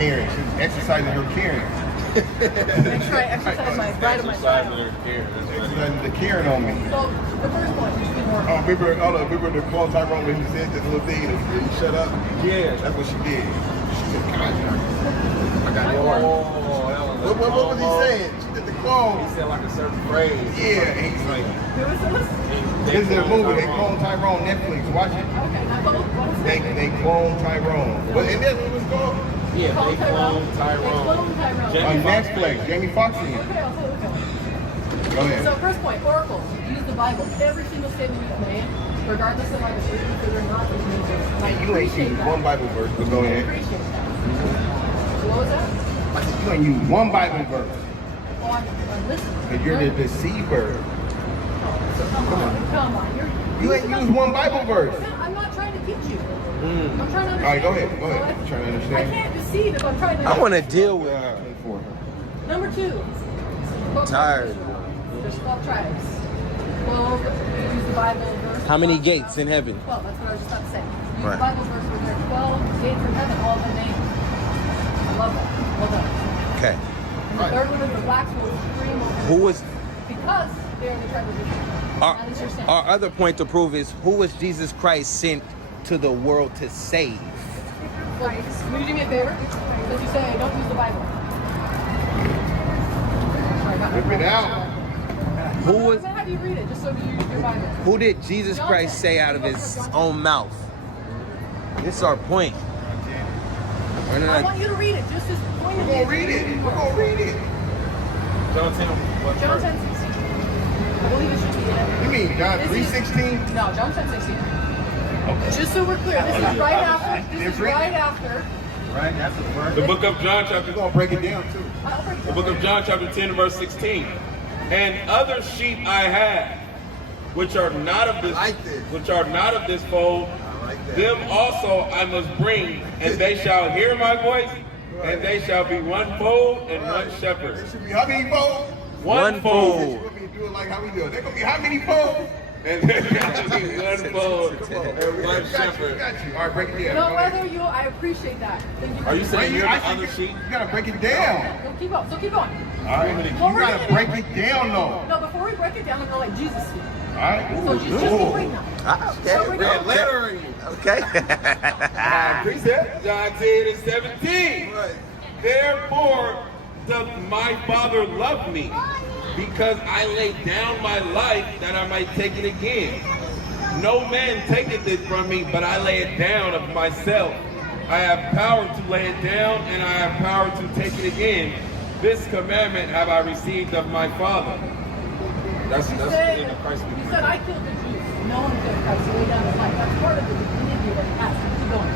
caring. She's exercising her caring. Make sure I exercise my right of my side. Exercising the caring on me. So the first point, you should be more. Remember the call Tyrone when he said that little thing and he shut up? Yeah, that's what she did. She said, God, I got your heart. What was he saying? She did the clone. He said like a certain phrase. Yeah, and he's like, Who was this? this is a movie. They clone Tyrone. Netflix. Watch it. Okay, now go. What was it? They clone Tyrone. But and that's what it was called? Yeah, they cloned They Tyrone. cloned Tyrone. Jamie On Foxx. Netflix. Jamie Foxx in it. Okay, I'll say okay. Go ahead. So first point, oracles. Use the Bible. Every single statement you've made, regardless of like if you're true or not, is major. And I You ain't appreciate used that. one Bible verse, but go I ahead. appreciate that. So what was that? I said, you ain't used one Bible verse. Oh, I'm listening. And you're the deceiver. Come on. You ain't used one Bible verse. I'm not trying to teach you. I'm trying to understand. All right, go ahead. Go ahead. I'm trying to I understand. can't deceive if I'm trying to. I want to deal with 24. Number 2. Tired. There's 12 tribes. 12, we use the Bible verse. How many gates in heaven? 12, that's what I was just about to say. Use Right. the Bible verse with their 12 gates in heaven, all the names. I love that. Well done. Okay. And the third one is the blacks will scream over Who was because they are the tribe of Israel. That is your sin. our other point to prove is who was Jesus Christ sent to the world to save? Well, will you do me a favor? Because you say don't use the Bible. Sorry, got my Rip it phone. out. Who was I'm gonna have you read it just so you use your Bible. who did Jesus Christ say out of his own mouth? This is our point. We're I not- want you to read it just as point We're of gonna view. read it. We're gonna read it. John 10. What John verse? 10:16. I believe it should be in it. You mean John 3:16? No, John 10:16. Just so we're clear, this is right after. This is right after. Right, that's the verse. The book of John chapter We're gonna break it down too. I'll break it The down. book of John chapter 10 verse 16. And other sheep I have, which are not of this, I like this. which are not of this fold, I like that. them also I must bring, and they shall hear my voice, and they shall be one fold and one shepherd. It should be how many folds? One fold. We're gonna be doing like how we do it. They're gonna be how many folds? And there shall be one fold and one Got shepherd. you, got you. All right, break it down. No, Go ahead. whether you, I appreciate that. Thank you. Are you saying you're I the think other sheep? you gotta break it down. So keep going. So keep going. All right, you gotta break it down though. No, before we break it down, I'm gonna let Jesus speak. All right. So just keep reading now. Ah, So we're okay. done. lettering you. Okay. Precept. John 10 and 17. Right. Therefore doth my Father love me, because I lay down my life that I might take it again. No man taketh it from me, but I lay it down of myself. I have power to lay it down, and I have power to take it again. This commandment have I received of my Father. That's You the said, end of Christ. you said I killed the Jews. No one killed Christ. He laid down his life. That's part of the divinity that he has. Keep going.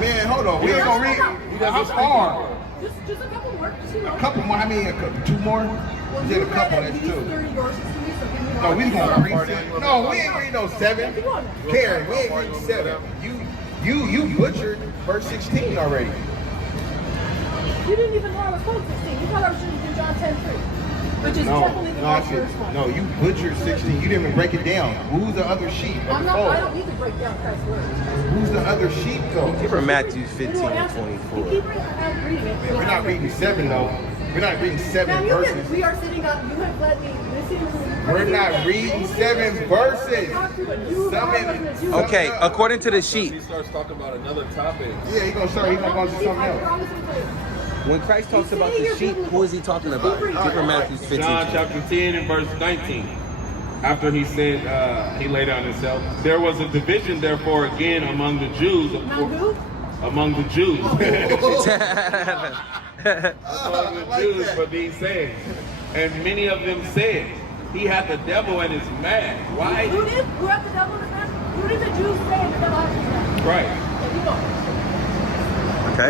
Man, hold on. We ain't gonna read. How far? Just a couple more. Just A couple more. How many? Two more? Well, We did you a read couple. at That's least two. 30 verses to me, so give me No, we one. gonna read seven. No, we ain't read no seven. Keep going. Karen, we ain't read seven. You butchered verse 16 already. You didn't even know I was quoting 16. You thought I was reading John 10:3, which is definitely the I most said, first one. no, you butchered 16. You didn't even break it down. Who's the other sheep? I'm not. I don't need to break down Christ's words. Who's the other sheep though? Give her Matthew You 15 don't and answer. You 24. keep reading it. We're not reading seven though. We're not reading Now seven you verses. can. We are sitting up. You have let me listen. We're not reading seven verses. Okay, according to the He sheep, starts talking about another topic. Yeah, he's gonna start. He's gonna go to something I else. promise you this. when Christ talks about the sheep, who is he talking about? Give her Matthew 15. John chapter 10 and verse 19. After he said, he laid down himself. There was a division, therefore, again among the Jews. Among who? Among the Jews. Among the like Jews that. for these sayings. And many of them said, he hath a devil and is mad. Why? Who did? Who had the devil in his hand? Who did the Jews say the devil had in his hand? Right. Okay, keep going.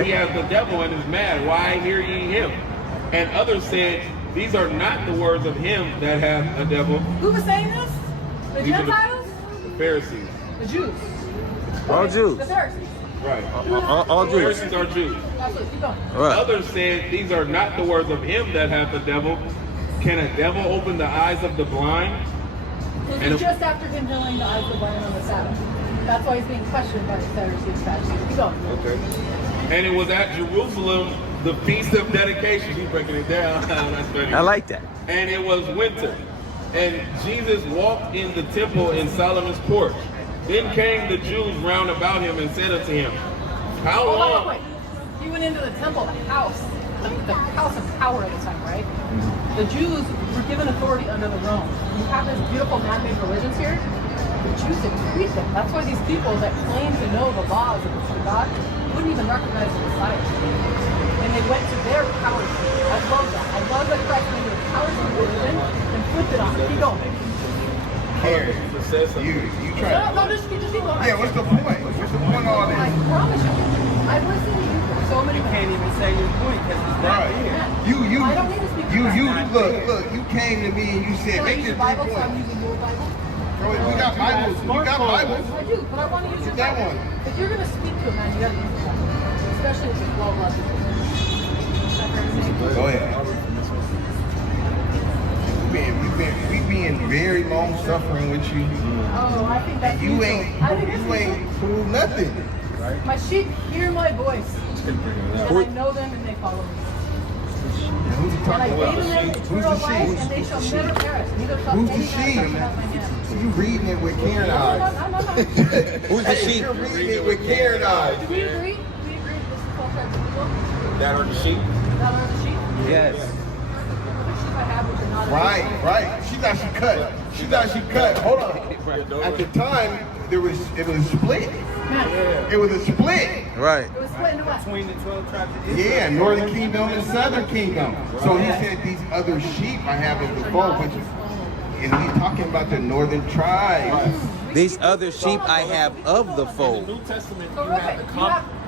He Okay. hath the devil and is mad. Why hear ye him? And others said, these are not the words of him that hath a devil. Who was saying this? The These are Gentiles? the Pharisees. The Jews. All Okay, Jews. The Pharisees. Right. All Jews. Pharisees are Jews. Absolutely. Keep going. Right. Others said, these are not the words of him that hath the devil. Can a devil open the eyes of the blind? This And is just after him healing the eyes of the blind on the Sabbath. That's why he's being questioned by the Pharisees. Keep going. Okay. And it was at Jerusalem the Feast of Dedication. She's breaking it down. That's funny. I like that. And it was winter. And Jesus walked in the temple in Solomon's porch. Then came the Jews round about him and said unto him, How Hold on, long? wait. He went into the temple, the house of power at the time, right? The Jews were given authority under the Rome. You have this beautiful man-made religions here. The Jews didn't treat them. That's why these people that claim to know the laws of God wouldn't even recognize the Messiah. And they went to their power. I love that. I love that Christ went to the powers of religion and flipped it on. Keep going. Here, you try. No, just keep going. Yeah, what's the point? What's the point of all I this? promise you. I've listened to you for so many Can't even say your point because it's not Right. here. I don't need to speak to that. look, you came to me and you said, Can I make use your your Bible, so I'm point. using your Bible? Bro, we got Bibles. We got Bibles. I do, but I want to use your That Bible. one. If you're going to speak to a man, you got to use the Bible. Especially if it's well loved. Go ahead. We being very long suffering with you. Oh, I think that's You mutual. ain't I think that's mutual. proved nothing. My sheep hear my voice. And I know them and they follow me. Who's he And I talking gave about? them Who's eternal the life, sheep? and they shall never perish. Neither shall Who's any the man sheep? pluck them out of my hand. You reading it with Karen No, eyes. Who's the sheep? You're reading it with Karen eyes. Do we agree? Do we agree that this is 12 tribes of people? That are the sheep. That are the sheep? Yes. The sheep I have, which are not of Right, Israel. right. She thought she cut. She thought she cut. Hold on. At the time, it was split. Man, It was a split. Right. it was split into what? Between the 12 tribes of Israel. Yeah, Northern Kingdom and Southern Kingdom. So he said these other sheep I have in the fold, which is, and he's talking about the Northern tribes. These other sheep I have of the In fold. the New Testament, So you real have quick, the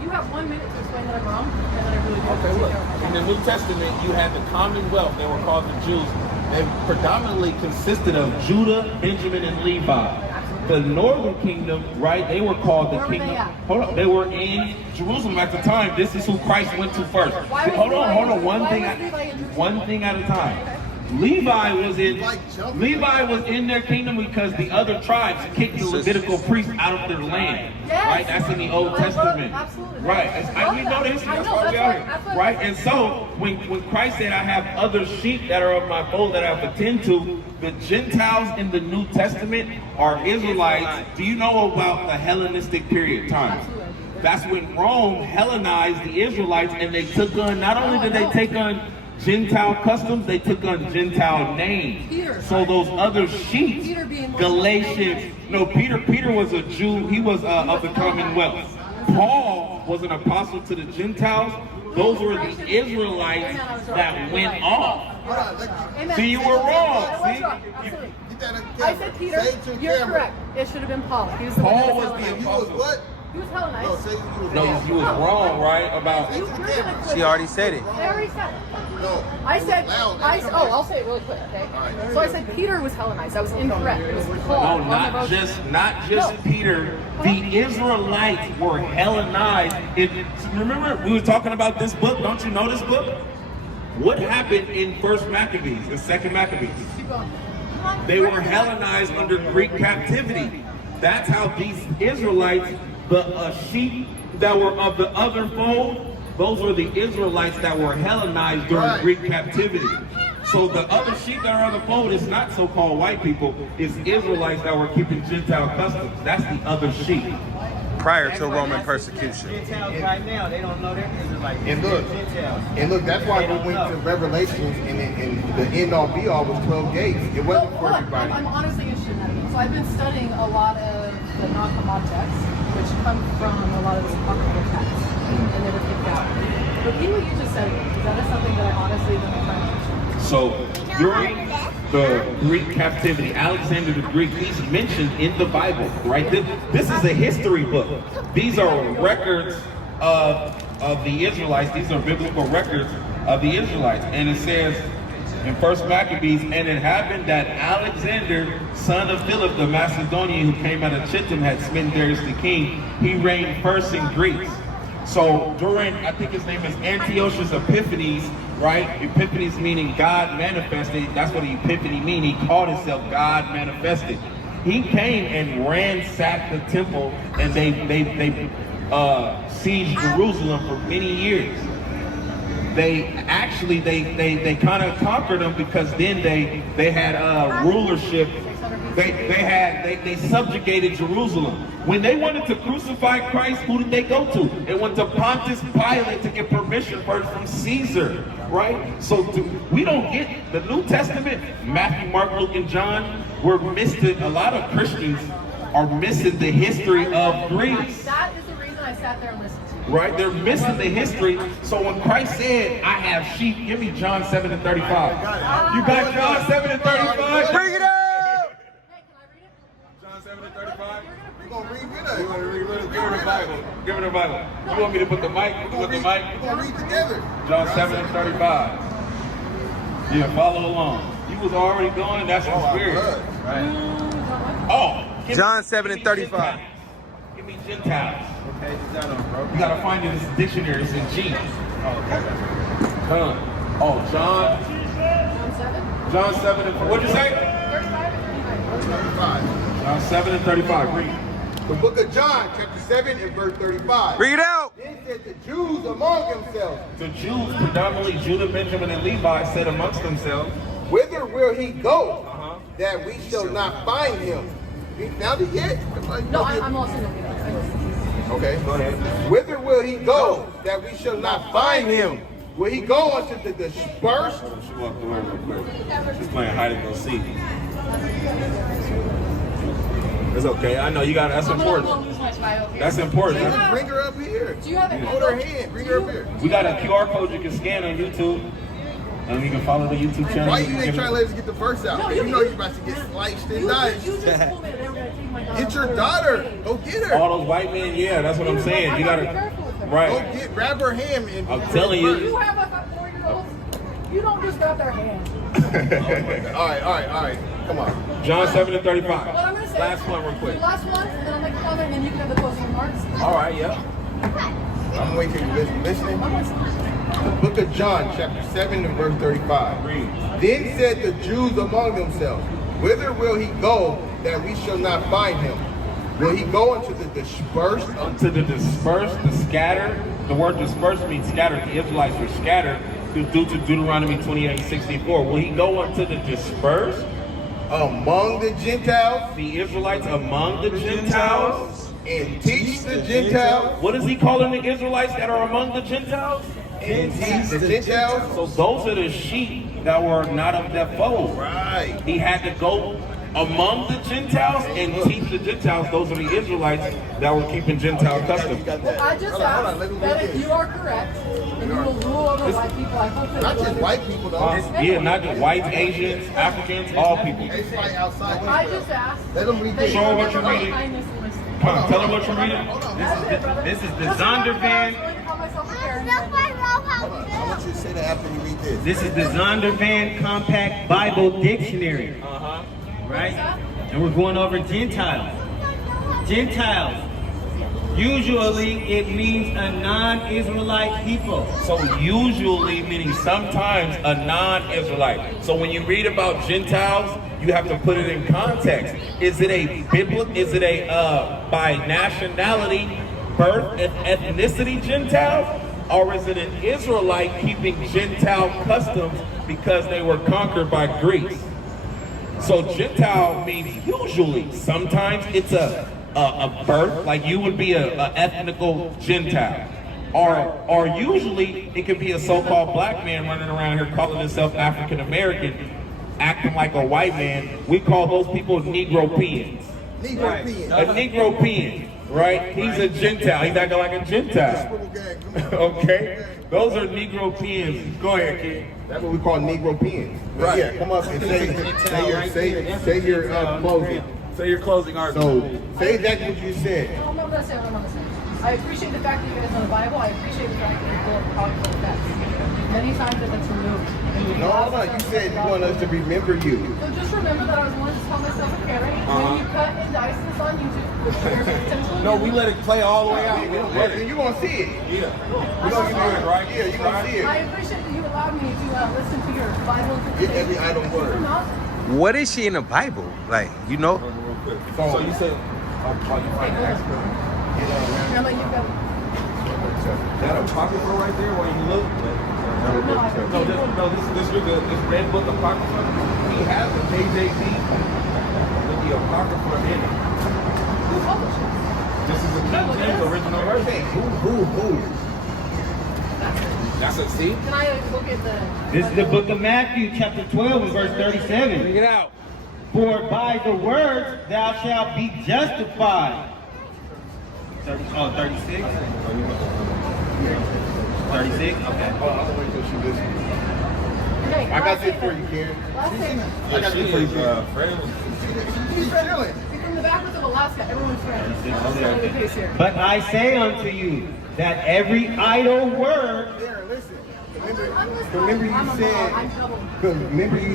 you have 1 minute to explain that I'm wrong, and then I really do. Okay, look. In the New Testament, you had the Commonwealth. They were called the Jews. They predominantly consisted of Judah, Benjamin, and Levi. The Northern Kingdom, right? They were called the Where were they kingdom. at? Hold on, they were in Jerusalem at the time. This is who Christ went to first. Why was Hold on. Levi One in thing, Jerusalem? one thing at a time. Levi was in their kingdom because the other tribes kicked the Levitical priests out of their land. Yes. Right? That's in the Old I love- Testament. absolutely. Right. We know this. I That's know, why we that's are why- here. that's why- Right? And so when Christ said, I have other sheep that are of my fold that I have to tend to, the Gentiles in the New Testament are Israelites. Do you know about the Hellenistic period time? Absolutely. That's when Rome Hellenized the Israelites and they took on, not only did they take on Gentile customs, they took on Gentile names. Peter. So those other sheep, Peter being- Galatians, no, Peter was a Jew, he was of the Commonwealth. Paul was an apostle to the Gentiles. Those were the Israelites that went off. Amen. See, you were wrong. I was See? wrong. Absolutely. I said Peter. You're correct. It should have been Paul. He was the one Paul that was was the Hellenized. apostle. He was Hellenized. No, you was wrong, right? About You're gonna clip She already said it. I already said it. I said, I'll say it really quick, okay? So I said Peter was Hellenized. That was incorrect. It was Paul. No, on not the road. just No. Peter. The Israelites were Hellenized. Remember, we were talking about this book. Don't you know this book? What happened in First Maccabees and Second Maccabees? Keep going. They were Hellenized under Greek captivity. That's how these Israelites, the sheep that were of the other fold, those were the Israelites that were Hellenized during Greek captivity. So the other sheep that are of the fold is not so-called white people, it's Israelites that were keeping Gentile customs. That's the other sheep. Prior to Roman persecution. Gentiles right now, they don't know they're Israelites. And look, Gentiles. that's why we went to Revelations, and the end all be all was 12 gates. It Well, wasn't for look, everybody. I'm honestly interested in that. So I've been studying a lot of the non-Chabad texts, which come from a lot of the apocryphal texts, and they were kicked out. Repeat what you just said. Because that is something that I honestly have been trying to understand. So during the Greek captivity, Alexander the Greek, he's mentioned in the Bible, right? This is a history book. These are records of the Israelites. These are biblical records of the Israelites. And it says in First Maccabees, and it happened that Alexander, son of Philip the Macedonian, who came out of Chittim, had smitten Darius the king. He reigned first in Greece. So during, I think his name is Antiochus Epiphanes, right? Epiphanes meaning God manifested. That's what Epiphany mean. He called himself God manifested. He came and ransacked the temple, and they sieged Jerusalem for many years. they actually they kind of conquered them because then they had rulership. They subjugated Jerusalem. When they wanted to crucify Christ, who did they go to? They went to Pontius Pilate to get permission first from Caesar, right? So we don't get the New Testament, Matthew, Mark, Luke, and John. We're missing, a lot of Christians are missing the history of Greece. That is the reason I sat there and listened to you. Right? They're missing the history. So when Christ said, I have sheep, give me John 7:35. You got John 7:35? Bring it up! Hey, can I read it? John 7:35? We're going to read with us. You want to read with us? Give her the Bible. Give her the Bible. You want me to put the mic? You put the mic? We're going to read together. John 7:35. Yeah, follow along. You was already going, that's your spirit. Oh, give John me 7:35. Give me Gentiles. Okay, is that on, bro? You gotta find it in this dictionary, it's in G. Oh, John. John 7 and what'd you say? 35. John 7:35. Read. The book of John, chapter 7 and verse 35. Bring it out! Then said the Jews among themselves, The Jews, predominantly Judah, Benjamin, and Levi, said amongst themselves, whither will he go, Uh-huh. that we shall not find him? He found it yet? No, I'm also looking at it. Okay. go ahead. Whither will he go, that we shall not find him? Will he go unto the dispersed? She walked away real quick. She's playing hide and go seek. It's okay. I know you got. That's I'm gonna important. lose my bio here. That's important. Just bring her up here. Do you have a Hold her hand. Bring her up here. We got a QR code you can scan on YouTube, and you can follow the YouTube channel. Why you ain't trying to let us get the verse out? No, You know you about to get sliced and diced. You just told me that they were gonna take my daughter. Get your daughter. Go get her. All those white men, yeah, that's what I'm saying. You gotta, Go right? get, grab her hand. And I'm telling you. You have like a 4-year-old. You don't just grab their hand. All right. Come on. John 7:35. What I'm gonna say. Last one, real quick. Last one, and then I'll make the other, and then you can have the closing remarks. All right, yeah. I'm waiting for you listening. The book of John, chapter 7 and verse 35. Read. Then said the Jews among themselves, whither will he go, that we shall not find him? Will he go unto the dispersed? Unto the dispersed, the scattered. The word dispersed means scattered. The Israelites were scattered due to Deuteronomy 28:64. Will he go unto the dispersed? Among the Gentiles, The Israelites among the Gentiles? and teach the Gentiles, What is he calling the Israelites that are among the Gentiles? and teach the Gentiles. So those are the sheep that were not of that fold. Right. He had to go among the Gentiles and teach the Gentiles. Those are the Israelites that were keeping Gentile customs. I just asked that if you are correct, then you will rule over white people. I hope that Not you just will. white people, though. Yeah, not just whites, Asians, Africans, all people. They fight outside. I just asked. Let them read that this. you Show her will what you're never reading. kindness and wisdom. Come on, tell them what you're reading. That's it, brother. This is the Just remember that I Zondervan. was going to call myself a Karen. I want you to say that after you read this. This is the Zondervan Compact Bible Dictionary, Uh-huh. right? And we're going over Gentiles. Gentiles. Usually it means a non-Israelite people. So usually, meaning sometimes, a non-Israelite. So when you read about Gentiles, you have to put it in context. Is it a biblical? Is it a by nationality, birth, and ethnicity Gentile, or is it an Israelite keeping Gentile customs because they were conquered by Greece? So Gentile means usually. Sometimes it's a birth, like you would be a ethnical Gentile. Or usually it could be a so-called black man running around here calling himself African American, acting like a white man. We call those people Negropeans. Negro peon. A Negropean, right? He's a Gentile. He's acting like a Gentile. Okay? Those are Negropeans. Go ahead, kid. That's what we call Negro peons. Right. Yeah, come up and say your closing. Say your closing argument. So say exactly what you said. I'm not gonna say what I'm gonna say. I appreciate the fact that you guys know the Bible. I appreciate the fact that you pull up powerful text. Many times that it's removed. And you No, you said you want us to remember you. So just remember that I was wanting to call myself a Karen. When you cut and dice this on YouTube, which there's potential. No, we let it play all the way out. We don't let it. You're gonna see it. Yeah. I You're gonna see it, right? Yeah, you're gonna see I it. appreciate that you allowed me to listen to your Bible Get interpretation. every item word. I'm not. What is she in the Bible? Like, you know? So you said, you find the expert. I'm like, you've got. Is that a pocketbook right there where you look? This Red Book Apocrypha, he has the KJV with the Apocrypha in it. Who published it? This is the King James original version. Who? That's a see? Can I look at the... This is the book of Matthew, chapter 12, and verse 37. Bring it out. For by the words thou shalt be justified. 36? 36? Okay. Hold on, I'm gonna wait till she listens. Okay, I got this for you, Karen. Last statement. I got this for you, Karen. She's chilling. From the backwards of Alaska, everyone's friends. That's the case here. But I say unto you that every idle word Karen, listen. I'm listening. Remember you I'm said. I'm double. Remember you